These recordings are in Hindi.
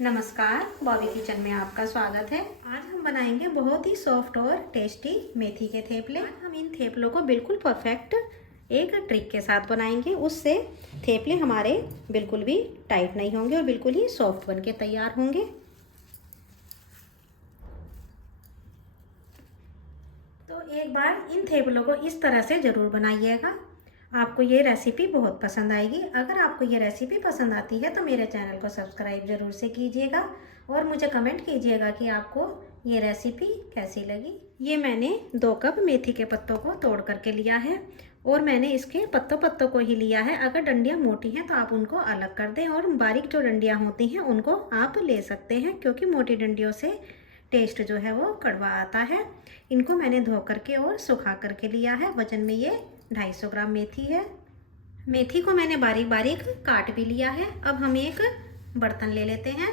नमस्कार, बॉबी किचन में आपका स्वागत है। आज हम बनाएंगे बहुत ही सॉफ्ट और टेस्टी मेथी के थेपले। हम इन थेपलों को बिल्कुल परफेक्ट एक ट्रिक के साथ बनाएंगे। उससे थेपले हमारे बिल्कुल भी टाइट नहीं होंगे और बिल्कुल ही सॉफ्ट बनके तैयार होंगे। तो एक बार इन थेपलों को इस तरह से ज़रूर बनाइएगा, आपको ये रेसिपी बहुत पसंद आएगी। अगर आपको ये रेसिपी पसंद आती है तो मेरे चैनल को सब्सक्राइब ज़रूर से कीजिएगा और मुझे कमेंट कीजिएगा कि आपको ये रेसिपी कैसी लगी। ये मैंने 2 कप मेथी के पत्तों को तोड़ करके लिया है और मैंने इसके पत्तों को ही लिया है। अगर डंडियाँ मोटी हैं तो आप उनको अलग कर दें और बारीक जो डंडियाँ होती हैं उनको आप ले सकते हैं, क्योंकि मोटी डंडियों से टेस्ट जो है वो कड़वा आता है। इनको मैंने धो करके और सुखा करके लिया है। वजन में ये 250 ग्राम मेथी है। मेथी को मैंने बारीक बारीक काट भी लिया है। अब हम एक बर्तन ले लेते हैं।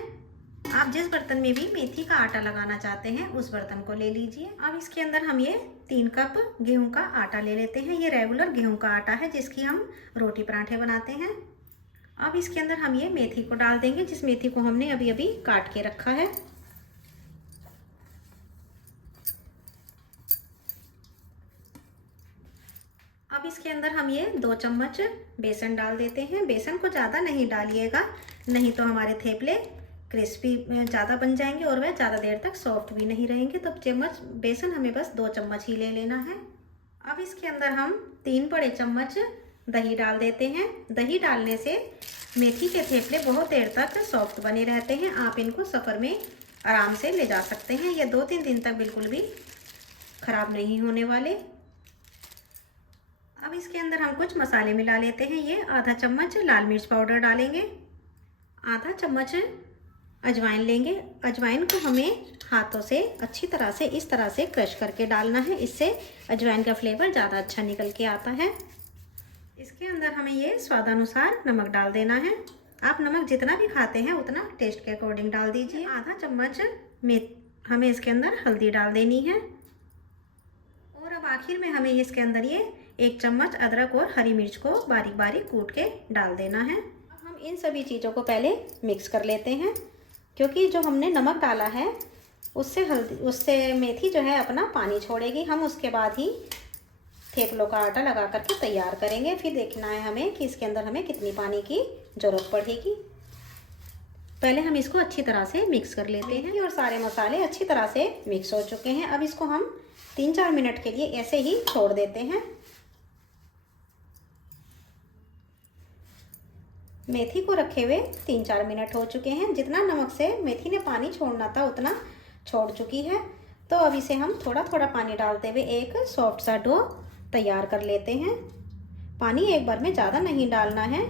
आप जिस बर्तन में भी मेथी का आटा लगाना चाहते हैं उस बर्तन को ले लीजिए। अब इसके अंदर हम ये 3 कप गेहूं का आटा ले लेते हैं। ये रेगुलर गेहूं का आटा है जिसकी हम रोटी पराठे बनाते हैं। अब इसके अंदर हम ये मेथी को डाल देंगे, जिस मेथी को हमने अभी अभी काट के रखा है। अब इसके अंदर हम ये 2 चम्मच बेसन डाल देते हैं। बेसन को ज़्यादा नहीं डालिएगा, नहीं तो हमारे थेपले क्रिस्पी ज़्यादा बन जाएंगे और वह ज़्यादा देर तक सॉफ्ट भी नहीं रहेंगे। तो चम्मच बेसन हमें बस 2 चम्मच ही ले लेना है। अब इसके अंदर हम 3 बड़े चम्मच दही डाल देते हैं। दही डालने से मेथी के थेपले बहुत देर तक सॉफ्ट बने रहते हैं। आप इनको सफ़र में आराम से ले जा सकते हैं। ये 2-3 दिन तक बिल्कुल भी ख़राब नहीं होने वाले। अब इसके अंदर हम कुछ मसाले मिला लेते हैं। ये आधा चम्मच लाल मिर्च पाउडर डालेंगे, आधा चम्मच अजवाइन लेंगे। अजवाइन को हमें हाथों से अच्छी तरह से इस तरह से क्रश करके डालना है, इससे अजवाइन का फ्लेवर ज़्यादा अच्छा निकल के आता है। इसके अंदर हमें ये स्वादानुसार नमक डाल देना है। आप नमक जितना भी खाते हैं उतना टेस्ट के अकॉर्डिंग डाल दीजिए। आधा चम्मच हमें इसके अंदर हल्दी डाल देनी है और अब आखिर में हमें इसके अंदर ये 1 चम्मच अदरक और हरी मिर्च को बारीक बारीक कूट के डाल देना है। अब हम इन सभी चीज़ों को पहले मिक्स कर लेते हैं, क्योंकि जो हमने नमक डाला है उससे मेथी जो है अपना पानी छोड़ेगी। हम उसके बाद ही थेपलों का आटा लगा करके तैयार करेंगे। फिर देखना है हमें कि इसके अंदर हमें कितनी पानी की ज़रूरत पड़ेगी। पहले हम इसको अच्छी तरह से मिक्स कर लेते हैं और सारे मसाले अच्छी तरह से मिक्स हो चुके हैं। अब इसको हम 3-4 मिनट के लिए ऐसे ही छोड़ देते हैं। मेथी को रखे हुए 3-4 मिनट हो चुके हैं। जितना नमक से मेथी ने पानी छोड़ना था उतना छोड़ चुकी है। तो अब इसे हम थोड़ा थोड़ा पानी डालते हुए एक सॉफ्ट सा डो तैयार कर लेते हैं। पानी एक बार में ज़्यादा नहीं डालना है,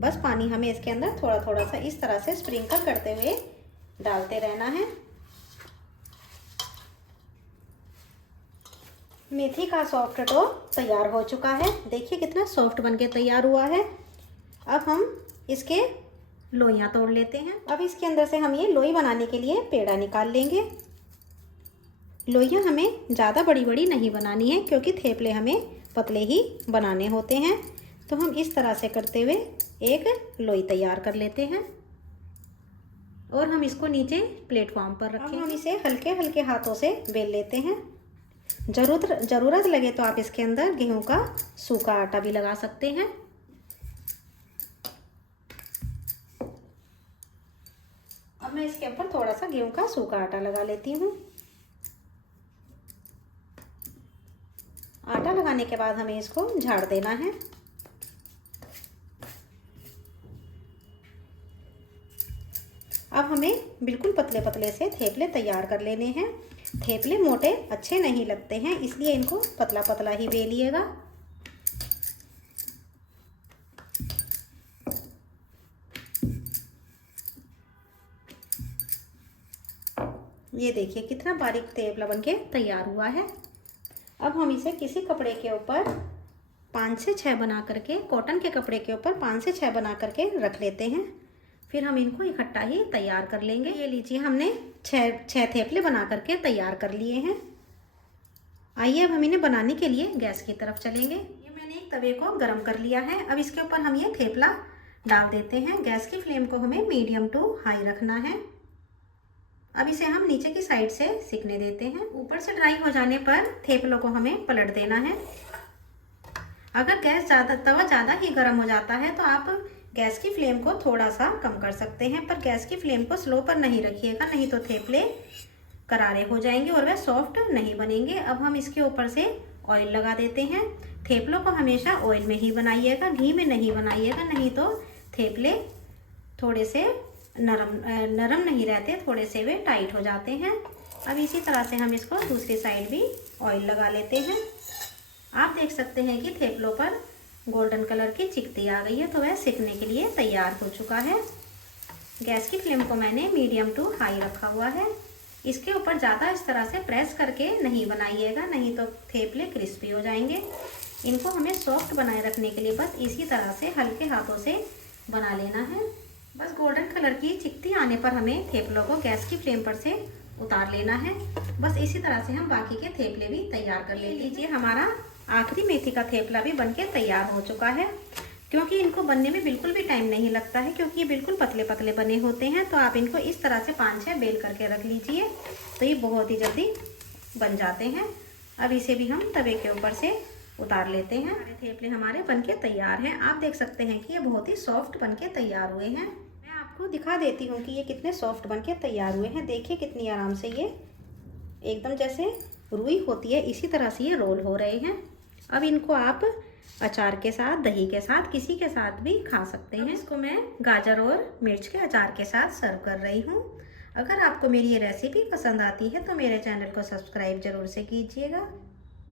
बस पानी हमें इसके अंदर थोड़ा थोड़ा सा इस तरह से स्प्रिंकल करते हुए डालते रहना है। मेथी का सॉफ्ट डो तैयार हो चुका है। देखिए कितना सॉफ्ट बनके तैयार हुआ है। अब हम इसके लोइयाँ तोड़ लेते हैं। अब इसके अंदर से हम ये लोई बनाने के लिए पेड़ा निकाल लेंगे। लोइयाँ हमें ज़्यादा बड़ी बड़ी नहीं बनानी है, क्योंकि थेपले हमें पतले ही बनाने होते हैं। तो हम इस तरह से करते हुए एक लोई तैयार कर लेते हैं और हम इसको नीचे प्लेटफॉर्म पर रखें। हम इसे हल्के हल्के हाथों से बेल लेते हैं। ज़रूरत लगे तो आप इसके अंदर गेहूं का सूखा आटा भी लगा सकते हैं। अब मैं इसके ऊपर थोड़ा सा गेहूं का सूखा आटा लगा लेती हूँ। आटा लगाने के बाद हमें इसको झाड़ देना है। अब हमें बिल्कुल पतले पतले से थेपले तैयार कर लेने हैं। थेपले मोटे अच्छे नहीं लगते हैं, इसलिए इनको पतला पतला ही बेलिएगा। ये देखिए कितना बारीक थेपला बनके तैयार हुआ है। अब हम इसे किसी कपड़े के ऊपर 5 से 6 बना करके, कॉटन के कपड़े के ऊपर 5 से 6 बना करके रख लेते हैं। फिर हम इनको इकट्ठा ही तैयार कर लेंगे। ये लीजिए हमने 6 थेपले बना करके तैयार कर लिए हैं। आइए अब हम इन्हें बनाने के लिए गैस की तरफ चलेंगे। ये मैंने एक तवे को गर्म कर लिया है। अब इसके ऊपर हम ये थेपला डाल देते हैं। गैस की फ्लेम को हमें मीडियम टू हाई रखना है। अब इसे हम नीचे की साइड से सिकने देते हैं। ऊपर से ड्राई हो जाने पर थेपलों को हमें पलट देना है। अगर गैस तवा ज़्यादा ही गर्म हो जाता है तो आप गैस की फ्लेम को थोड़ा सा कम कर सकते हैं, पर गैस की फ्लेम को स्लो पर नहीं रखिएगा, नहीं तो थेपले करारे हो जाएंगे और वह सॉफ्ट नहीं बनेंगे। अब हम इसके ऊपर से ऑयल लगा देते हैं। थेपलों को हमेशा ऑयल में ही बनाइएगा, घी में नहीं बनाइएगा, नहीं तो थेपले थोड़े से नरम नहीं रहते, थोड़े से वे टाइट हो जाते हैं। अब इसी तरह से हम इसको दूसरी साइड भी ऑयल लगा लेते हैं। आप देख सकते हैं कि थेपलों पर गोल्डन कलर की चिकती आ गई है, तो वह सिकने के लिए तैयार हो चुका है। गैस की फ्लेम को मैंने मीडियम टू हाई रखा हुआ है। इसके ऊपर ज़्यादा इस तरह से प्रेस करके नहीं बनाइएगा, नहीं तो थेपले क्रिस्पी हो जाएंगे। इनको हमें सॉफ्ट बनाए रखने के लिए बस इसी तरह से हल्के हाथों से बना लेना है। बस गोल्डन कलर की चिकती आने पर हमें थेपलों को गैस की फ्लेम पर से उतार लेना है। बस इसी तरह से हम बाकी के थेपले भी तैयार कर ले लीजिए। हमारा आखिरी मेथी का थेपला भी बनके तैयार हो चुका है। क्योंकि इनको बनने में बिल्कुल भी टाइम नहीं लगता है, क्योंकि ये बिल्कुल पतले पतले बने होते हैं, तो आप इनको इस तरह से 5-6 बेल करके रख लीजिए, तो ये बहुत ही जल्दी बन जाते हैं। अब इसे भी हम तवे के ऊपर से उतार लेते हैं। सारे थेपले हमारे बनके तैयार हैं। आप देख सकते हैं कि ये बहुत ही सॉफ्ट बनके तैयार हुए हैं। मैं आपको दिखा देती हूँ कि ये कितने सॉफ्ट बनके तैयार हुए हैं। देखिए कितनी आराम से ये एकदम जैसे रुई होती है इसी तरह से ये रोल हो रहे हैं। अब इनको आप अचार के साथ, दही के साथ, किसी के साथ भी खा सकते हैं। इसको मैं गाजर और मिर्च के अचार के साथ सर्व कर रही हूँ। अगर आपको मेरी ये रेसिपी पसंद आती है तो मेरे चैनल को सब्सक्राइब जरूर से कीजिएगा।